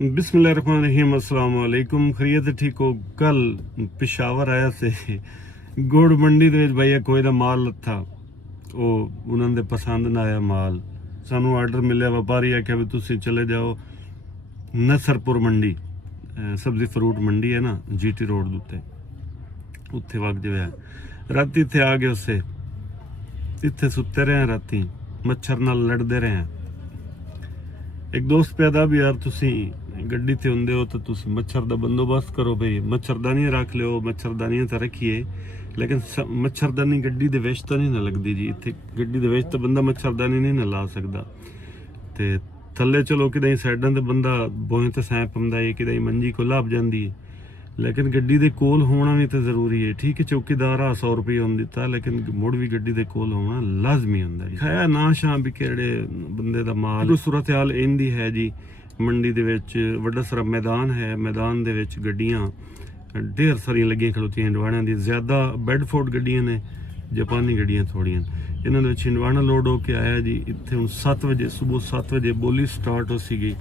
बिस्मिल्लाहिर्रहमानिर्रहीम, अस्सलाम वालेकुम। खैरियत ठीक हो? कल पिशावर आया से गुड़ मंडी ਦੇ ਵਿੱਚ ਭਾਈ ਕੋਈ ਦਾ ਮਾਲ ਲੱਥਾ, ਉਹ ਉਹਨਾਂ ਦੇ ਪਸੰਦ ਨਾ ਆਇਆ ਮਾਲ। ਸਾਨੂੰ ਆਰਡਰ ਮਿਲਿਆ, ਵਪਾਰੀ ਆਖਿਆ ਵੀ ਤੁਸੀਂ ਚਲੇ ਜਾਓ ਨਸਰਪੁਰ ਮੰਡੀ, ਸਬਜ਼ੀ ਫਰੂਟ ਮੰਡੀ ਹੈ ਨਾ ਜੀਟੀ ਰੋਡ ਦੇ ਉੱਤੇ, ਉੱਥੇ ਵਗ ਜਾਇਆ। ਰਾਤੀ ਇੱਥੇ ਆ ਗਏ, ਉਸੇ ਇੱਥੇ ਸੁੱਤੇ ਰਹੇ ਰਾਤੀ, ਮੱਛਰ ਨਾਲ ਲੜਦੇ ਰਹੇ। एक दोस्त पैदा भी यार तुसी गड्डी ते हुंदे हो तो तुसी मच्छर दा बंदोबस्त करो भाई, मच्छरदानी रख लियो, मच्छरदानियां तो रखिए, लेकिन मच्छरदानी गड्डी दे विच तो नहीं ना लगदी जी। इत्थे गड्डी दे विच तो बंदा मच्छरदानी नहीं ना ला सकदा, ते थल्ले चलो किदां साइडां ते बंदा बोहे ते सैं पौंदा है, किदां मंजी को लाभ जांदी है, लेकिन गड्डी दे कोल होना भी तो जरूरी है। ठीक है, चौकीदार 100 रुपये होन दिता, लेकिन मुड़ भी गड्डी दे कोल होना लाजमी होंदा है। खाया ना शां भी किहड़े बंदे दा माल। सूरत हाल इंदी है जी, मंडी दे विच वड्डा सारा मैदान है, मैदान दे विच गड्डियां ढेर सारियां लगियां खलोतियां हिंडवाणियां दी। ज्यादा बेडफोर्ड गड्डियां ने, जापानी गड्डियां थोड़ियां। इन्हां दे विच हिंडवाणा लोड होके आया जी। इत्थे हुण 7 वजे सुबह 7 वजे बोली स्टार्ट हो सीगी,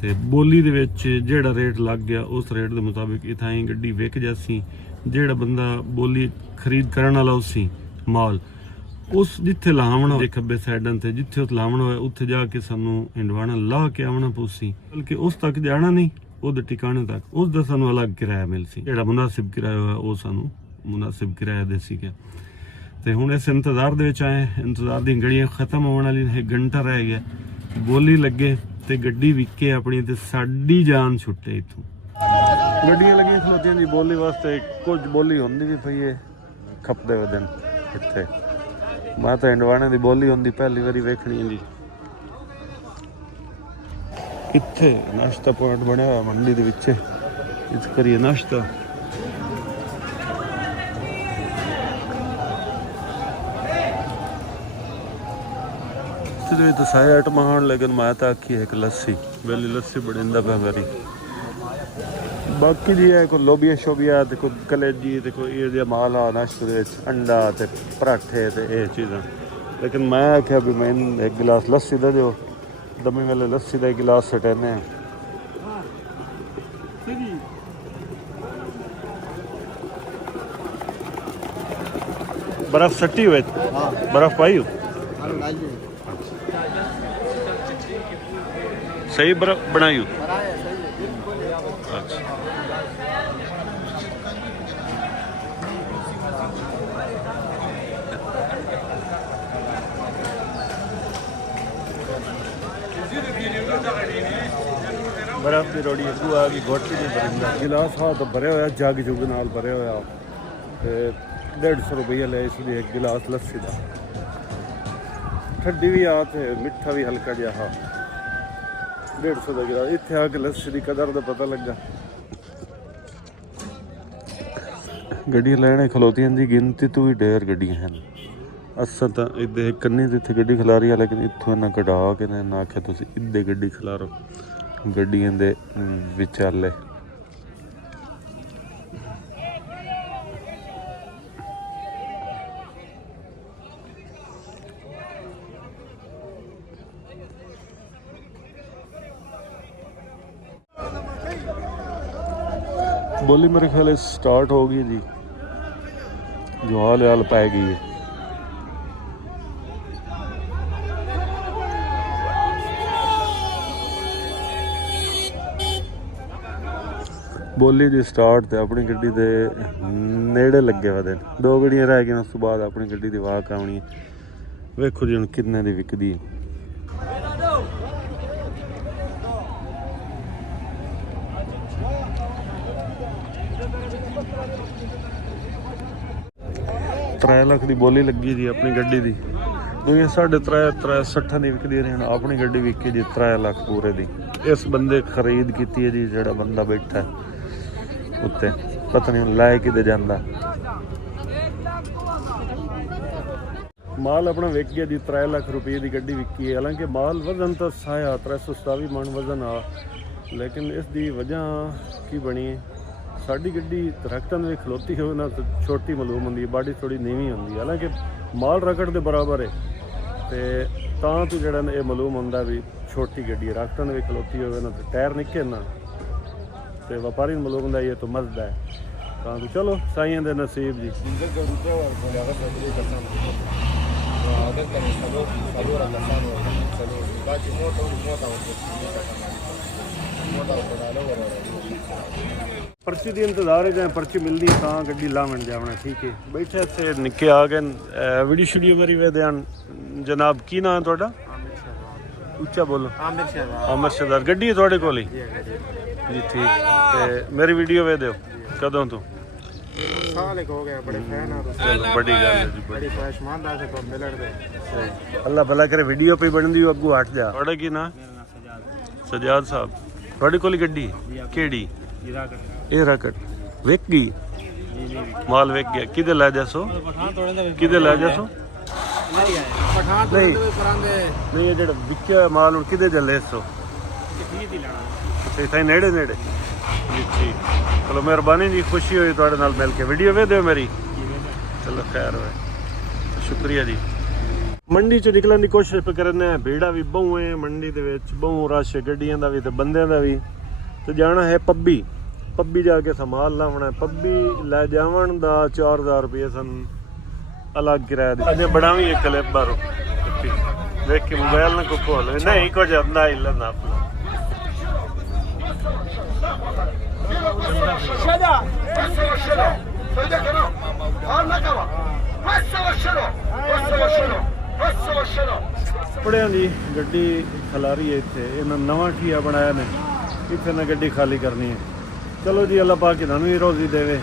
ਤੇ ਬੋਲੀ ਦੇ ਵਿੱਚ ਜਿਹੜਾ ਰੇਟ ਲੱਗ ਗਿਆ ਉਸ ਰੇਟ ਦੇ ਮੁਤਾਬਿਕ ਇਥਾਈ ਗੱਡੀ ਵਿਕ ਜਾਸੀ। ਜਿਹੜਾ ਬੰਦਾ ਬੋਲੀ ਖਰੀਦ ਕਰਨ ਵਾਲਾ ਉਸੀ ਮਾਲ ਉਸ ਜਿੱਥੇ ਲਾਵਣਾ ਦੇ ਖੱਬੇ ਸਾਈਡਾਂ ਤੇ, ਜਿੱਥੇ ਉਹ ਲਾਵਣਾ ਹੋਇਆ ਉੱਥੇ ਜਾ ਕੇ ਸਾਨੂੰ ਹਿੰਡਵਾਣਾ ਲਾ ਕੇ ਆਉਣਾ ਪਊਸੀ, ਬਲਕਿ ਉਸ ਤੱਕ ਜਾਣਾ ਨਹੀਂ, ਉਹਦੇ ਟਿਕਾਣੇ ਤੱਕ ਉਸ ਦਾ ਸਾਨੂੰ ਅਲੱਗ ਕਿਰਾਇਆ ਮਿਲਸੀ। ਜਿਹੜਾ ਮੁਨਾਸਿਬ ਕਿਰਾਇਆ ਹੋਇਆ ਉਹ ਸਾਨੂੰ ਮੁਨਾਸਿਬ ਕਿਰਾਇਆ ਦੇ ਸੀਗਾ। ਤੇ ਹੁਣ ਇਸ ਇੰਤਜ਼ਾਰ ਦੇ ਵਿੱਚ ਆਏ, ਇੰਤਜ਼ਾਰ ਦੀਆਂ ਘੜੀਆਂ ਖਤਮ ਹੋਣ ਵਾਲੀਆਂ, 1 ਘੰਟਾ ਰਹਿ ਗਿਆ, ਬੋਲੀ ਲੱਗੇ ਤੇ ਗੱਡੀ ਵਿਕੇ ਆਪਣੀ, ਤੇ ਸਾਡੀ ਜਾਨ ਛੁੱਟੇ। ਇਥੋਂ ਗੱਡੀਆਂ ਲੱਗੀਆਂ ਖਲੋਤੀਆਂ ਜੀ ਬੋਲੀ ਵਾਸਤੇ। ਕੁਝ ਬੋਲੀ ਹੁੰਦੀ ਵੀ ਪਈ ਹੈ ਖਪਦੇ ਵੇ ਦਿਨ ਇੱਥੇ। ਮੈਂ ਤਾਂ ਹਿੰਡਵਾਣੇ ਦੀ ਬੋਲੀ ਹੁੰਦੀ ਪਹਿਲੀ ਵਾਰੀ ਵੇਖਣੀ ਹੈ ਜੀ। ਇੱਥੇ ਨਾਸ਼ਤਾ ਪੁਆਇੰਟ ਬਣਿਆ ਹੋਇਆ ਮੰਡੀ ਦੇ ਵਿੱਚ, ਇੱਥੇ ਕਰੀਏ ਨਾਸ਼ਤਾ। तो सारे आइटम आन, लेकिन मैं तो आखी है एक लस्सी, वेली लस्सी बड़िंदा पे मेरी। बाकी जी है कोई लोबिया शोबिया, तो कोई कलेजी, तो कोई ये माल आ नाश्ते अंडा ते पराठे ते ये चीज़ां। लेकिन मैं आख्या भी मैं एक गिलास लस्सी दे दो, दमी वाले लस्सी का गिलास सटेने। बर्फ सट्टी हुए, बर्फ पाई हो सही बर्फ बनाई हो? अच्छा, बर्फ की रोटी अगू आ गई, घोटी नहीं भरिंदा। गिलास हाँ तो भरे होया, जग जुग नाल भरे होया, ते 150 रुपये ले इसलिए एक गिलास लस्सी का। ठंडी भी आ ते मिठा भी हल्का जिहा, 150 का गिलास। इत्थे आके लस्सी की कदर का पता लगा। गड्डियां लैने खलोतियां दी गिनती तो भी ढेर गड्डियां हैं। असा तो इधे कन्नी इतने गड्डी खिलारी है, लेकिन इतों इन्ना कढ़ा के ना आख्या तुम इधे गड्डी खिलारो गड्डियां दे विचाले। बोली मेरे ख्याल स्टार्ट हो गई जी, जो हाल हाल पै गई है। बोली जी स्टार्ट ते अपनी गड्डी दे नेड़े लगे हुए दिन, 2 गड्डियां रह गई, उस तो बाद अपनी गड्डी की वाक आनी। वेखो जी हुण किन्ने दी विकदी है। त्रै लाख की बोली लगी जी अपनी गड्डी की। दुनिया 3.5 60 की विकदी रही, अपनी गड्डी विकी जी 3 लाख पूरे की। इस बंदे खरीद की है जी, जो बंदा बैठा है उत्ते, पता नहीं लै कि जाता। माल अपना विक गया जी, 3 लाख रुपये की गड्डी विकी है। हालांकि माल वजन तो साया 327 मन वजन आ, लेकिन इसकी वजह की बनी, साड़ी गड्डी दरख्तों में खलोती हो ना तो छोटी मालूम होंगी, बाडी थोड़ी नीवी होंगी। हालांकि माल रकड़ के बराबर है, तो जो मालूम होंगे भी छोटी गड्डी है रास्ते में खलोती हो ना टायर निके ना तो व्यापारी मुल्क का ये तो मजदा है तो चलो साइयों के नसीब जी पर्ची की इंतजार है जाए पर्ची मिलनी तो गड्डी लावन जावना ठीक है बैठे इतने निके आ गए वीडियो शूडियो मेरी वे ध्यान जनाब की नाम है थोड़ा उच्चा बोलो आमिर सरदार गड्डी है थोड़े को जी ठीक मेरी वीडियो वे दो कदों तो बड़ी गल है जी अल्लाह भला करे वीडियो पे बनदी अगू हट जा थोड़ा की ना सजाद साहब थोड़ी कोली गड्डी केड़ी ए राकट वेक गई माल वेक गया किदे ला जासो किदे ला जासो नहीं नहीं ये जेड़ा विक्या माल हुन किदे जा लेसो ते नेड़े नेड़े जी ठीक चलो मेहरबानी जी खुशी हुई तुहाडे नाल मिल के वीडियो वे दियो मेरी चलो खैर होए शुक्रिया जी मंडी चो निकलण की कोशिश पे करने भीड़ा भी बहु है मंडी दे विच बहु रश गड्डियां दा भी ते बंदियां दा भी ते जाना है पब्बी पब्बी जाके संभाल लावना पब्बी लै जावन दा 4000 रुपये सन अलग किराया दी अजे बढ़ावी एक क्लिप बारो देख के मोबाइल ना को खोल नहीं को जंदा इल्ला ना شدا وشلو صدقنا ما كوا بس وشلو पड़िया जी गड्डी खलारी है इतने इन्हें नवा ठिया बनाया ने इतने गड्डी खाली करनी है चलो जी अल्लाह पाक इन्हों भी रोजी देवे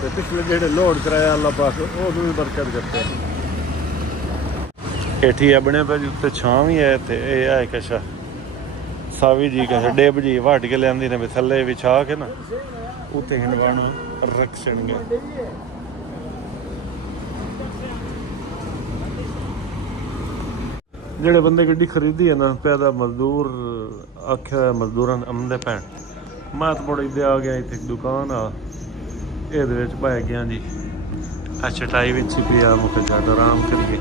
तो पिछले जेडे लोड कराया अल्लाह पाक वो भी बरकत करते हैं ठिया बने पे जी उत्ते छां भी है इतने ये है कशा सावी जी कशा डेब जी वाट के लियांदी ने थले विछा के ना उत्ते हिंडवाना रख छड़गे ਜਿਹੜੇ ਬੰਦੇ ਗੱਡੀ ਖਰੀਦੀ ਹੈ ਨਾ ਪੈਦਾ ਮਜ਼ਦੂਰ ਆਖਿਆ ਮਜ਼ਦੂਰਾਂ ਆਮਦੇ ਪੈਣ ਮੈਂ ਤਾਂ ਬੜੇ ਦੇ ਆ ਗਿਆ ਇੱਥੇ ਦੁਕਾਨ ਆ ਇਹਦੇ ਵਿੱਚ ਪੈ ਗਿਆ ਜੀ ਆ ਚਟਾਈ ਵਿੱਚ ਪਿਆ ਮੁੱਕ ਜਾ ਆਰਾਮ ਕਰੀਏ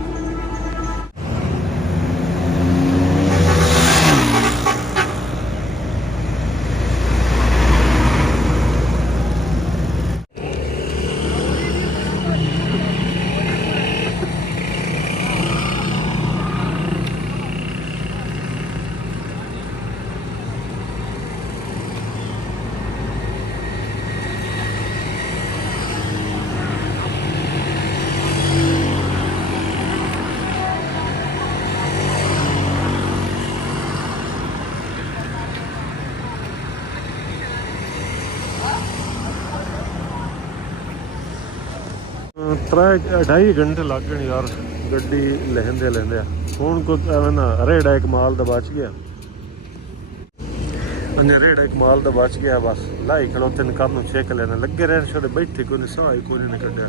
ढाई घंटे लग गए यार गड्डी लहंदे लहंदे हूँ कुछ ना रेड़ा एक माल दा बच गया रेड़ा एक माल दा बच गया बस लाई खड़ोते ने काम छेक लेने लगे रहने छोड़े बैठे कोई सवाई कोई नहीं कटिया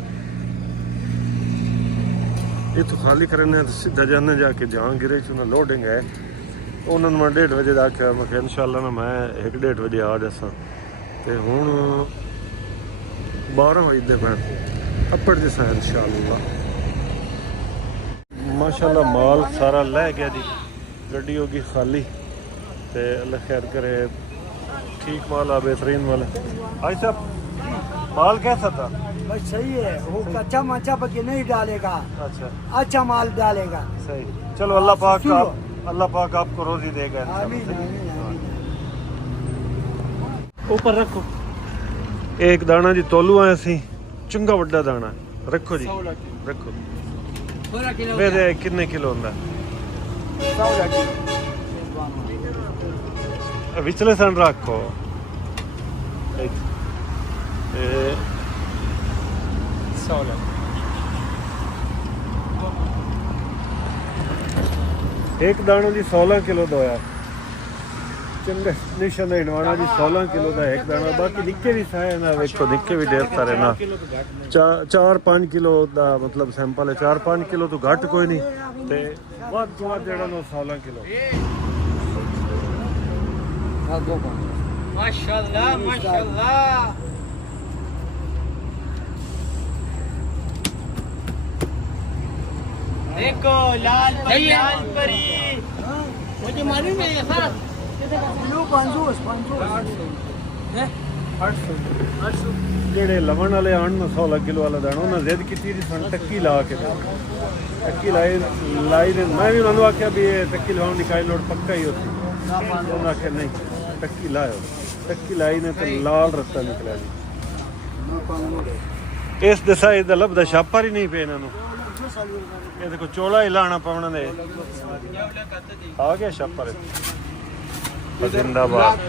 ये तो खाली करने सीधा जाने जाके जहांगीर च लोडिंग है उन्होंने मैं 1:30 बजे आख्या मैं इंशाल्लाह ना मैं 1-1:30 बजे आ जासा तो हूँ 12 बजते पैन अपड़ जैसा इंशाअल्लाह माशाअल्लाह माल सारा लै गया जी गड्डी होगी खाली ते अल्लाह खैर करे ठीक माल आ बेहतरीन माल भाई साहब माल कैसा था बस सही है वो कच्चा मच्चा पके नहीं डालेगा अच्छा माल डालेगा सही चलो अल्लाह पाक आपको रोजी देगा ऊपर रखो एक दाना जी तोलू आया सी चंगा वड्डा दाना रखो जी रखो मेरे कितने किलो होंदा विचले सन रखो एक दाना जी 16 किलो दो यार चंगे निशान हिंडवाना जी 16 किलो का एक दाना बाकी निक्के भी साए ना वेखो निक्के भी ढेर सारे ना 4-5 किलो का मतलब सैंपल है 4-5 किलो तो घट कोई नहीं ते वध तो वध जेड़ा नो 16 किलो माशाल्लाह माशाल्लाह देखो लाल परी लो 500 ਜਿਹੜੇ ਲਵਣ ਵਾਲੇ ਆਣ ਨਾ 16 ਕਿਲੋ ਵਾਲਾ ਦਾਣਾ ਉਹਨਾਂ ਜ਼ਿੱਦ ਕੀਤੀ ਜੀ ਸਾਨੂੰ ਟੱਕੀ ਲਾ ਕੇ ਦਿਓ ਟੱਕੀ ਲਾਈ ਦੇ ਮੈਂ ਵੀ ਉਹਨਾਂ ਨੂੰ ਆਖਿਆ ਵੀ ਇਹ ਟੱਕੀ ਲਵਾਉਣ ਦੀ ਕਾਈ ਲੋੜ ਪੱਕਾ ਹੀ ਹੁੰਦੀ ਉਹਨਾਂ ਆਖਿਆ ਨਹੀਂ ਟੱਕੀ ਲਾਇਓ ਟੱਕੀ ਲਾਈ ਨੇ ਤੇ ਲਾਲ ਰੱਤਾ ਨਿਕਲਿਆ ਜੀ ਇਸ ਦਿਸ਼ਾ ਇਹਦਾ ਲੱਭਦਾ ਛਾਪਰ ਹੀ ਨਹੀਂ ਪਏ ਇਹਨਾਂ ਨੂੰ ਇਹ ਦੇਖੋ ਚੋਲਾ ਹੀ ਲਾਣਾ ਪਾਉਣਾ ਨੇ ਆ ਗਿਆ ਛਾਪਰ ਜ਼ਿੰਦਾਬਾਦ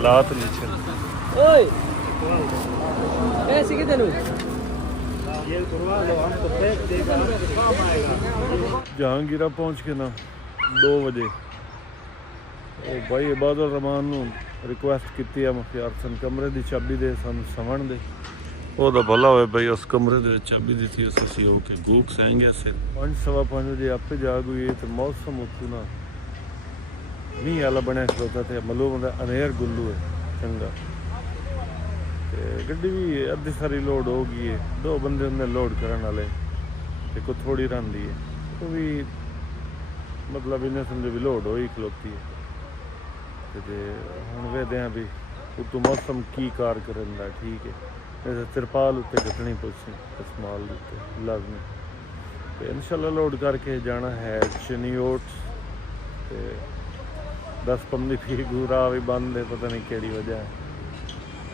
ਲਾਤ ਨੀਚੇ ओए ऐसे कितने लोग ਜਹਾਂਗੀਰਾ ਪਹੁੰਚ ਕੇ ਨਾ 2 ਵਜੇ ਉਹ ਭਾਈ ਇਬਾਦੁਰ ਰਹਿਮਾਨ ਨੂੰ ਰਿਕੁਐਸਟ ਕੀਤੀ ਆ ਮੁਖਤਿਆਰ ਸਿੰਘ ਕਮਰੇ ਦੀ ਚਾਬੀ ਦੇ ਸਾਨੂੰ ਸਵਣ ਦੇ ਉਹਦਾ ਭਲਾ ਹੋਵੇ ਬਈ ਉਸ ਕਮਰੇ ਦੇ ਵਿੱਚ ਚਾਬੀ ਦਿੱਤੀ ਅਸੀਂ ਹੋ ਕੇ ਗੂਕ ਸਹਿੰਗੇ ਸਿਰ 5:15 ਵਜੇ ਆਪੇ ਜਾਗ ਹੋਈ ਤੇ ਮੌਸਮ ਉਤੋਂ ਨਾ ਮੀਂਹ ਵਾਲਾ ਬਣਿਆ ਖਲੋਤਾ ਤੇ ਮਲੂਮ ਦਾ ਅਨੇਰ ਗੁੱਲੂ ਹੈ ਚੰਗਾ ਤੇ ਗੱਡੀ ਵੀ ਅੱਧੀ ਸਾਰੀ ਲੋਡ ਹੋ ਗਈ ਹੈ 2 ਬੰਦੇ ਉਹਨੇ ਲੋਡ ਕਰਨ ਵਾਲੇ ਤੇ ਕੋ ਥੋੜੀ ਰਹਿੰਦੀ ਹੈ ਉਹ ਵੀ ਮਤਲਬ ਇਹਨੇ ਸਮਝੋ ਵੀ ਲੋਡ ਹੋਈ ਖਲੋਤੀ ਹੈ ਤੇ ਹੁਣ ਵੇਖਦੇ ਹਾਂ ਵੀ ਉਤੋਂ ਮੌਸਮ ਕੀ ਕਾਰ ਕਰਨ ਦਾ ਠੀਕ ਹੈ ਇਹ ਤਿਰਪਾਲ ਉੱਤੇ ਕੱਟਣੀ ਪੁੱਛੀ ਇਸਮਾਲ ਉੱਤੇ ਲਾਜ਼ਮੀ ਤੇ ਇਨਸ਼ਾਅੱਲਾ ਲੋਡ ਕਰਕੇ ਜਾਣਾ ਹੈ ਚਨੀਓਟ ਤੇ 10-15 ਫੀਟ ਰਾਹ ਵੀ ਬੰਦ ਹੈ ਪਤਾ ਨਹੀਂ ਕਿਹੜੀ ਵਜ੍ਹਾ ਹੈ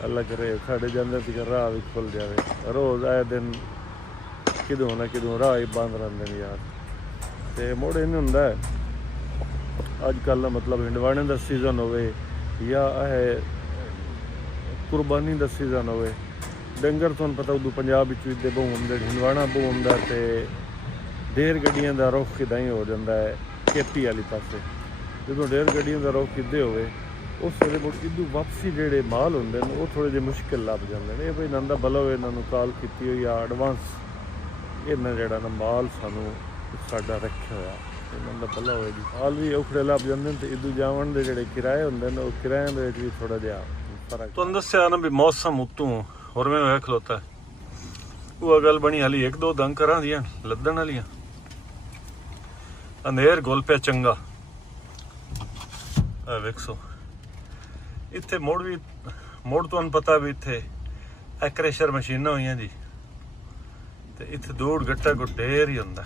ਅੱਲਾ ਕਰੇ ਸਾਡੇ ਜਾਂਦੇ ਤੇ ਰਾਹ ਵੀ ਖੁੱਲ ਜਾਵੇ ਰੋਜ਼ ਆਏ ਦਿਨ ਕਿਦੋਂ ਨਾ ਕਿਦੋਂ ਰਾਹ ਹੀ ਬੰਦ ਰਹਿੰਦੇ ਨੇ ਯਾਰ ਤੇ ਮੋੜੇ ਨਹੀਂ ਹੁੰਦਾ ਅੱਜ ਕੱਲ੍ਹ ਦਾ ਮਤਲਬ ਹਿੰਡਵਾਣੇ ਦਾ ਸੀਜ਼ਨ ਹੋਵੇ ਜਾਂ ਇਹ ਕੁਰਬਾਨੀ ਦਾ ਸੀਜ਼ਨ ਹੋਵੇ ਡੰਗਰ ਤੁਹਾਨੂੰ ਪਤਾ ਉਦੋਂ ਪੰਜਾਬ ਵਿੱਚ ਵੀ ਦੇ ਬਹੁ ਹੁੰਦੇ ਹਿੰਡਵਾਣਾ ਬਹੁ ਹੁੰਦਾ ਤੇ ਢੇਰ ਗੱਡੀਆਂ ਦਾ ਰੁੱਖ ਕਿੱਦਾਂ ਹੀ ਹੋ ਜਾਂਦਾ ਹੈ ਕੇਪੀ ਵਾਲੀ ਪਾਸੇ ਜਦੋਂ ਢੇਰ ਗੱਡੀਆਂ ਦਾ ਰੁੱਖ ਕਿੱਦੇ ਹੋਵੇ ਉਸ ਵੇਲੇ ਮੁੜ ਇਦੋਂ ਵਾਪਸੀ ਜਿਹੜੇ ਮਾਲ ਹੁੰਦੇ ਨੇ ਉਹ ਥੋੜ੍ਹੇ ਜਿਹੇ ਮੁਸ਼ਕਿਲ ਲੱਭ ਜਾਂਦੇ ਨੇ ਇਹ ਬਈ ਨੰਦਾ ਬਲਾ ਹੋਵੇ ਇਹਨਾਂ ਨੂੰ ਕਾਲ ਕੀਤੀ ਹੋਈ ਆ ਐਡਵਾਂਸ ਇਹਨਾਂ ਜਿਹੜਾ ਨਾ ਮਾਲ ਸਾਨੂੰ ਸਾਡਾ ਰੱਖਿਆ ਹੋਇਆ ਇਹਨਾਂ ਦਾ ਬਲਾ ਹੋਵੇ ਜੀ ਮਾਲ ਵੀ ਔਖੜੇ ਲੱਭ ਜਾਂਦੇ ਨੇ ਤੇ ਇਦੋਂ ਜਾਵਣ ਦੇ ਜਿਹੜੇ ਕਿਰਾਏ ਹੁੰਦੇ ਨੇ ਉਹ ਕਿਰਾਇਆਂ ਦੇ ਵਿੱਚ ਵੀ ਥੋੜ੍ਹਾ ਜਿਹਾ ਫਰਕ ਤੁਹਾਨੂੰ ਦੱਸਿਆ ਨਾ ਵੀ ਮੌਸਮ ਉਤੋਂ ਹੋਰ ਮੈਂ ਹੋਇਆ ਖਲੋਤਾ ਉਹ ਗੱਲ ਬਣੀ ਹਾਲੀ 1-2 ਦੰਗ ਘਰਾਂ ਦੀਆਂ ਲੱਦਣ ਵਾਲੀਆਂ ਅੰਧੇਰ ਗੋਲ ਪਿਆ ਚੰਗਾ ਆ ਵੇਖੋ ਇੱਥੇ ਮੋੜ ਤੁਹਾਨੂੰ ਪਤਾ ਵੀ ਇੱਥੇ ਐਕਰੇਸ਼ਰ ਮਸ਼ੀਨਾਂ ਹੋਈਆਂ ਜੀ ਤੇ ਇੱਥੇ ਦੂੜ ਗੱਟਾ ਕੋ ਢੇਰ ਹੀ ਹੁੰਦਾ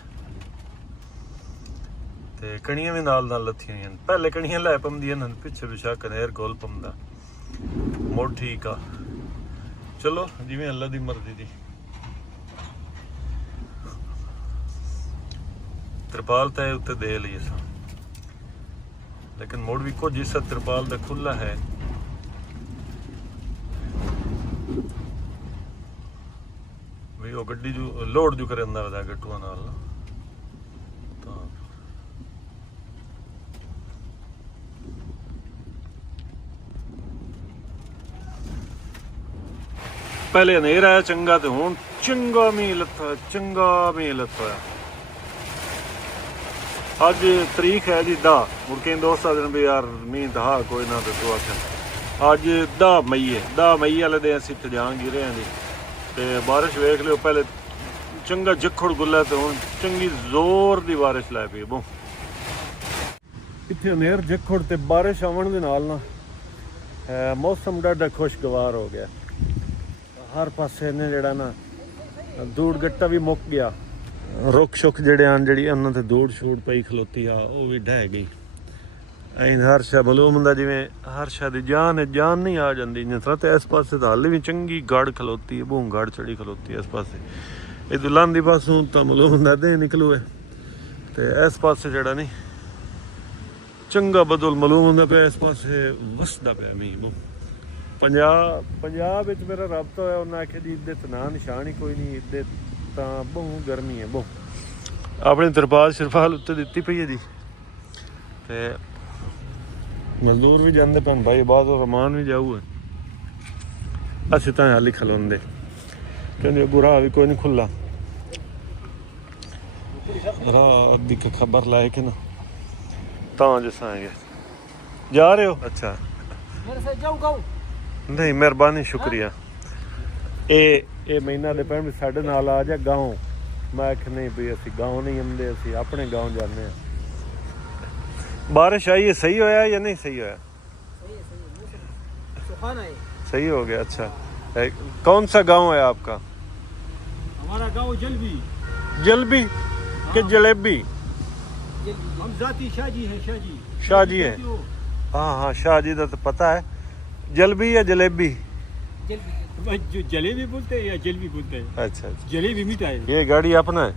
ਤੇ ਕਣੀਆਂ ਵੀ ਨਾਲ ਲੱਥੀਆਂ ਹੋਈਆਂ ਪਹਿਲੇ ਕਣੀਆਂ ਲੈ ਪੰਦੀਆਂ ਨੇ ਪਿੱਛੇ ਵਿਸ਼ਾ ਕਨੇਰ ਗੋਲ ਪੰਦਾ ਮੋੜ ਠੀਕ ਆ ਚਲੋ ਜਿਵੇਂ ਅੱਲਾ ਦੀ ਮਰਜ਼ੀ ਦੀ त्रिपाल तो उत्ते दे ली अस लेकिन मुड़ भी कुछ हिस्सा त्रिपाल का खुला है भी वो गड्डी जो लोड जो करे अंदा गट्टुआ नाल तो पहले अनेर आया चंगा तो हुण चंगा मींह लत्था ਅੱਜ ਤਰੀਕ ਹੈ ਜੀ 10 ਮੁੜ ਕੇ ਦੋਸਤਾਂ ਦਿਨ ਵੀ ਯਾਰ ਮੀਂਹ ਦਹਾ ਕੋਈ ਨਾ ਤੇ ਤੂੰ ਆਖਿਆ ਅੱਜ 10 ਮਈ ਹੈ 10 ਮਈ ਵਾਲੇ ਦਿਨ ਅਸੀਂ ਇੱਥੇ ਜਹਾਂਗੀਰ ਹਾਂ ਜੀ ਤੇ ਬਾਰਿਸ਼ ਵੇਖ ਲਿਓ ਪਹਿਲੇ ਚੰਗਾ ਜੱਖੜ ਗੁੱਲਾ ਤੇ ਹੁਣ ਚੰਗੀ ਜ਼ੋਰ ਦੀ ਬਾਰਿਸ਼ ਲੈ ਪਈ ਬੋ ਇੱਥੇ ਹਨੇਰ ਜੱਖੜ ਤੇ ਬਾਰਿਸ਼ ਆਉਣ ਦੇ ਨਾਲ ਨਾ ਮੌਸਮ ਡਾਢਾ ਖੁਸ਼ਗਵਾਰ ਹੋ ਗਿਆ ਹਰ ਪਾਸੇ ਨੇ ਜਿਹੜਾ ਨਾ ਦੂੜ ਗੱਟਾ ਵੀ ਮੁੱਕ ਗਿਆ ਰੁੱਖ ਸ਼ੁੱਖ ਜਿਹੜੇ ਹਨ ਜਿਹੜੀ ਉਹਨਾਂ ਤੇ ਦੌੜ ਛੂੜ ਪਈ ਖਲੋਤੀ ਆ ਉਹ ਵੀ ਢਹਿ ਗਈ ਐਂ ਹਰ ਸ਼ਾ ਮਲੂਮ ਹੁੰਦਾ ਜਿਵੇਂ ਹਰ ਸ਼ਾ ਦੀ ਜਾਨ ਨਹੀਂ ਆ ਜਾਂਦੀ ਜਿਸ ਤਰ੍ਹਾਂ ਤੇ ਇਸ ਪਾਸੇ ਤਾਂ ਹਾਲੇ ਵੀ ਚੰਗੀ ਗੜ ਖਲੋਤੀ ਹੈ ਬੂੰ ਗੜ ਚੜੀ ਖਲੋਤੀ ਇਸ ਪਾਸੇ ਇਹ ਦੁਲਹਨ ਦੀ ਪਾਸੋਂ ਤਾਂ ਮਲੂਮ ਹੁੰਦਾ ਦੇ ਨਿਕਲੂ ਹੈ ਤੇ ਇਸ ਪਾਸੇ ਜਿਹੜਾ ਨਹੀਂ ਚੰਗਾ ਬਦਲ ਮਲੂਮ ਹੁੰਦਾ ਪਿਆ ਇਸ ਪਾਸੇ ਵਸਦਾ ਪਿਆ ਮੀਂਹ ਬੋ ਪੰਜਾਬ ਵਿੱਚ ਮੇਰਾ ਰਾਬਤਾ ਹੋਇਆ ਉਹਨਾਂ ਆਖਿਆ ਜੀ ਇੱਦੇ ਤਾਂ ਨਾਂ ਨਿਸ਼ਾਨ ਹੀ ਕੋਈ ਨਹੀਂ ਇੱਦੇ ਤਾਂ ਬਹੁਤ ਗਰਮੀ ਹੈ ਬਹੁਤ ਆਪਣੀ ਤਰਪਾਲ ਉੱਤੇ ਦਿੱਤੀ ਪਈ ਹੈ ਜੀ ਤੇ ਮਜ਼ਦੂਰ ਵੀ ਜਾਂਦੇ ਪਨ ਭਾਈ ਬਾਅਦ ਰਮਾਨ ਵੀ ਜਾਊਗਾ ਅਸੀਂ ਤਾਂ ਹਾਲੀ ਖਲੋਂਦੇ ਕਹਿੰਦੇ ਗੁਰਾ ਵੀ ਕੋਈ ਨਹੀਂ ਖੁੱਲਾ ਰਾਤ ਦੀ ਖਬਰ ਲਾਏ ਕਿ ਨਾ ਤਾਂ ਜਿਸ ਆਏਗੇ ਜਾ ਰਹੇ ਹੋ ਅੱਛਾ मेरे से जाऊं गाँव ਨਹੀਂ ਮਿਹਰਬਾਨੀ ਸ਼ੁਕਰੀਆ ਇਹ ਮਹੀਨਾ ਦੇ ਪਹਿਲੇ ਸਾਡੇ ਨਾਲ ਆ ਜਾ ਗਾਉਂ ਮੈਂ ਆਖ ਨਹੀਂ ਵੀ ਅਸੀਂ ਗਾਉਂ ਨਹੀਂ ਆਉਂਦੇ ਅਸੀਂ ਆਪਣੇ ਗਾਉਂ ਜਾਂਦੇ ਹਾਂ बारिश आई है, सही होया या नहीं सही होया? सही है मौसम सुहाना है। सही हो गया। अच्छा कौन सा गांव है आपका? हमारा गांव जलबी। जलबी कि जलेबी? हम जाती शाहजी है। शाहजी शाहजी है। हाँ हाँ शाहजी का तो पता है। जलबी या जलेबी? जो जलेबी बोलते हैं या जलबी बोलते हैं। अच्छा अच्छा। जलेबी मीठा है। ये गाड़ी अपना है?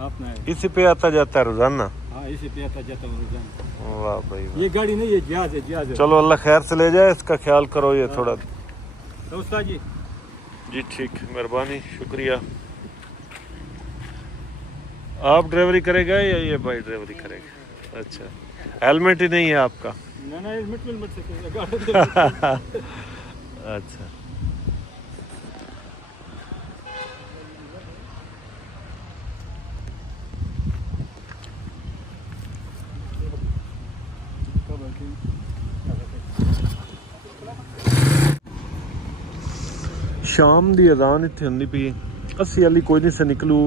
अपना है। इसी पे आता जाता है रोजाना? हाँ इसी पे आता जाता हूँ रोजाना। वाह भाई वाह। ये गाड़ी नहीं है, जहाज है। जहाज है। चलो अल्लाह खैर से ले जाए, इसका ख्याल करो। ये थोड़ा तो उस्ताद जी जी ठीक, मेहरबानी, शुक्रिया। आप ड्राइवरी करेगा या ये भाई ड्राइवरी करेगा? अच्छा हेलमेट ही नहीं है आपका? ना ना मिट सकते। अच्छा शाम दी अजान इत्थे हुंदी पई। अस्सी वाली कोई नहीं से निकलू।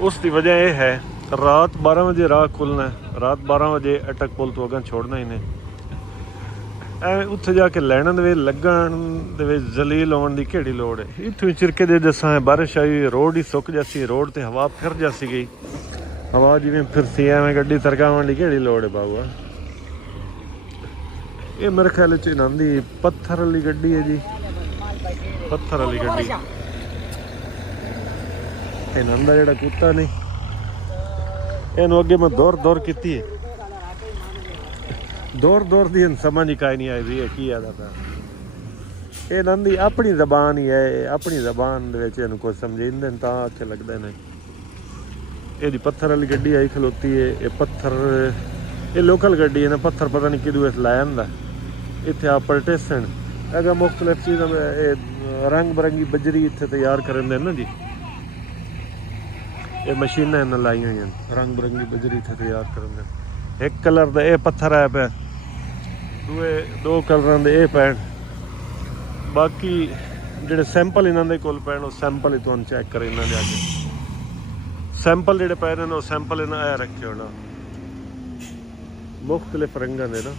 उसकी वजह यह है रात 12 बजे राह खुलना है। रात 12 बजे अटक पुल तो अगर छोड़ना ही नहीं। ਐਵੇਂ ਉੱਥੇ ਜਾ ਕੇ ਲੈਣ ਦੇ ਵਿੱਚ ਲੱਗਣ ਦੇ ਵਿੱਚ ਜ਼ਲੀਲ ਹੋਣ ਦੀ ਕਿਹੜੀ ਲੋੜ ਹੈ। ਇੱਥੋਂ ਚਿਰਕੇ ਦੇ ਦੱਸਾਂ ਬਾਰਿਸ਼ ਆਈ, ਰੋਡ ਹੀ ਸੁੱਕ ਜਾਸੀ, ਰੋਡ ਤੇ ਹਵਾ ਫਿਰ ਜਾਸੀ ਗਈ। ਹਵਾ ਜਿਵੇਂ ਫਿਰਸੀ ਐਵੇਂ ਗੱਡੀ ਸਰਕਾਉਣ ਦੀ ਕਿਹੜੀ ਲੋੜ ਹੈ ਬਾਬੂਆ। ਇਹ ਮੇਰੇ ਖਿਆਲ ਚ ਇਹਨਾਂ ਦੀ ਪੱਥਰ ਵਾਲੀ ਗੱਡੀ ਹੈ ਜੀ, ਪੱਥਰ ਵਾਲੀ ਗੱਡੀ। ਇਹਨਾਂ ਦਾ ਜਿਹੜਾ ਕੁੱਤਾ ਨੇ ਇਹਨੂੰ ਅੱਗੇ ਮੈਂ ਦੌਰ ਕੀਤੀ ਹੈ। ਦੌਰ ਦੀ ਸਮਝ ਹੀ ਕਾਈ ਨਹੀਂ ਆਈ ਵੀ ਇਹ ਕੀ ਆਦਾ ਪਿਆ। ਇਹਨਾਂ ਦੀ ਆਪਣੀ ਜ਼ਬਾਨ ਹੀ ਹੈ, ਆਪਣੀ ਜ਼ਬਾਨ ਦੇ ਵਿੱਚ ਇਹਨੂੰ ਕੁਝ ਸਮਝਾਉਂਦੇ ਨੇ ਤਾਂ ਆਖੇ ਲੱਗਦੇ ਨੇ। ਇਹਦੀ ਪੱਥਰ ਵਾਲੀ ਗੱਡੀ ਆਈ ਖਲੋਤੀ ਹੈ। ਇਹ ਪੱਥਰ ਇਹ ਲੋਕਲ ਗੱਡੀ ਹੈ ਨਾ, ਪੱਥਰ ਪਤਾ ਨਹੀਂ ਕਿਦੋਂ ਇਸ ਲਾਇਆ ਹੁੰਦਾ। ਇੱਥੇ ਆ ਪਲਟੇਸਨ ਅਗਾ ਮੁxtਲਿਫ ਚੀਜ਼ਾਂ ਰੰਗ ਬਰੰਗੀ ਬਜਰੀ ਇੱਥੇ ਤਿਆਰ ਕਰਨ ਦੇ ਨਾ ਜੀ। ਇਹ ਮਸ਼ੀਨਾਂ ਇਹਨਾਂ ਲਾਈਆਂ ਹੋਈਆਂ ਨੇ, ਰੰਗ ਬਰੰਗੀ ਬਜਰੀ ਇੱਥੇ ਤਿਆਰ ਕਰਨ ਦੇ। ਇੱਕ ਕਲਰ ਦਾ ਇਹ ਪੱਥਰ ਆਇਆ ਪਿਆ, ਦੋ ਕਲਰਾਂ ਦੇ ਇਹ ਪੈਣ। ਬਾਕੀ ਜਿਹੜੇ ਸੈਂਪਲ ਇਹਨਾਂ ਦੇ ਕੋਲ ਪੈਣ ਉਹ ਸੈਂਪਲ ਹੀ ਤੁਹਾਨੂੰ ਚੈੱਕ ਕਰ ਇਹਨਾਂ ਦੇ ਅੱਗੇ। ਸੈਂਪਲ ਜਿਹੜੇ ਪਏ ਨੇ ਉਹ ਸੈਂਪਲ ਇਹਨਾਂ ਆਇਆ ਰੱਖੇ ਹੋਣਾ ਮੁxtਲਿਫ ਰੰਗਾਂ ਦੇ ਨਾ।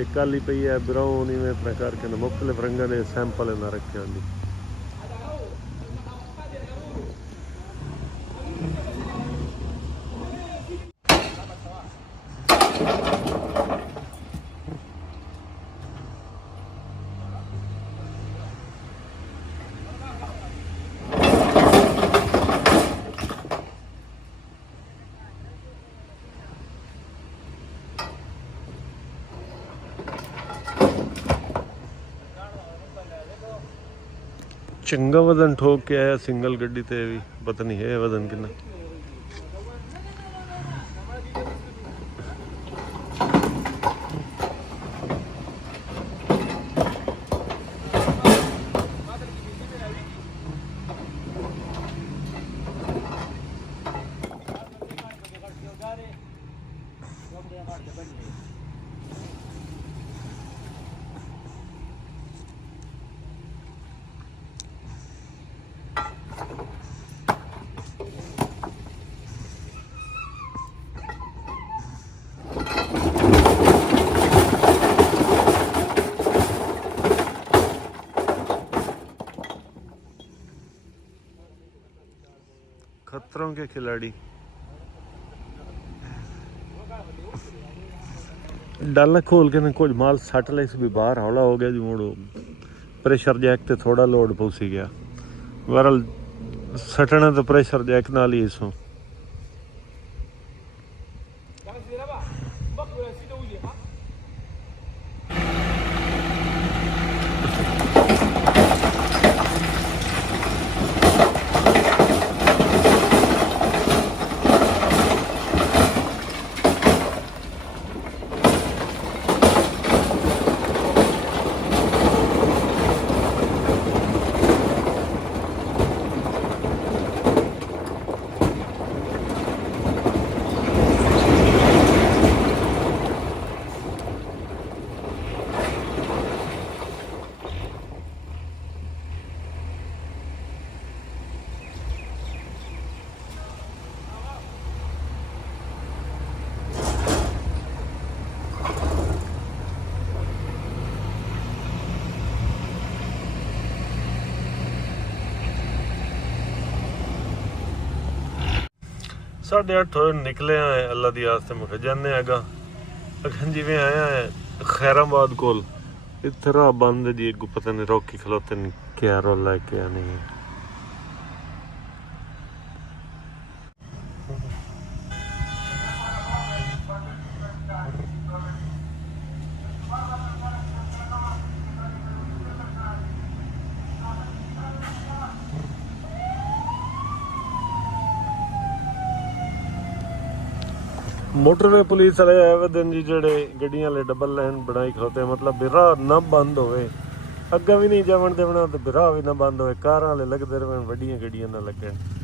ਇੱਕ ਕਾਲੀ ਪਈ ਹੈ, ਬਰਾਊਨ ਇਵੇਂ ਤਰ੍ਹਾਂ ਕਰਕੇ ਮੁxtਲਿਫ ਰੰਗਾਂ ਦੇ ਸੈਂਪਲ ਇਹਨਾਂ ਰੱਖੇ ਹੁੰਦੇ। ਚੰਗਾ ਵਜ਼ਨ ਠੋਕ ਕੇ ਆਇਆ ਸਿੰਗਲ ਗੱਡੀ ਤੇ ਵੀ, ਪਤਾ ਨਹੀਂ ਹੈ ਵਜ਼ਨ ਕਿੰਨਾ। खतरों के खिलाड़ी डाला खोल के ना कुछ माल सट ले भी बाहर हौला हो गया जी। मुड़ो प्रेशर जैक ते थोड़ा लोड पहुंची गया। बहरहाल सटना तो प्रेशर जैक नाल ही इसों। 8:30 ਹੋਏ ਨਿਕਲੇ ਆਏ ਅੱਲਾ ਦੀ ਆਸ ਤੇ ਮੁਖ ਜਾਂਦੇ ਹੈਗਾ ਅਖਣ ਜਿਵੇਂ ਆਇਆ ਹੈ ਖੈਰਾਬਾਦ ਕੋਲ ਇੱਥੇ ਰਾਹ ਬੰਦ ਜੀ ਅੱਗੋਂ ਪਤਾ ਨਹੀਂ ਰੋਕੀ ਖਲੋਤੇ ਨੇ ਕਿਆ ਰੋਲਾ ਕਿਆ ਨਹੀਂ मोटरवे पुलिस वाले आए हुए दिन जी जेड़े गड्डियां वाले डबल लाइन बनाई खलोते मतलब बिरा ना बंद होवे अग्गा भी नहीं जावन देवना ते बिरा भी ना बंद होवे कारां वाले लगदे रहे वड्डियां गड्डियां ना लगन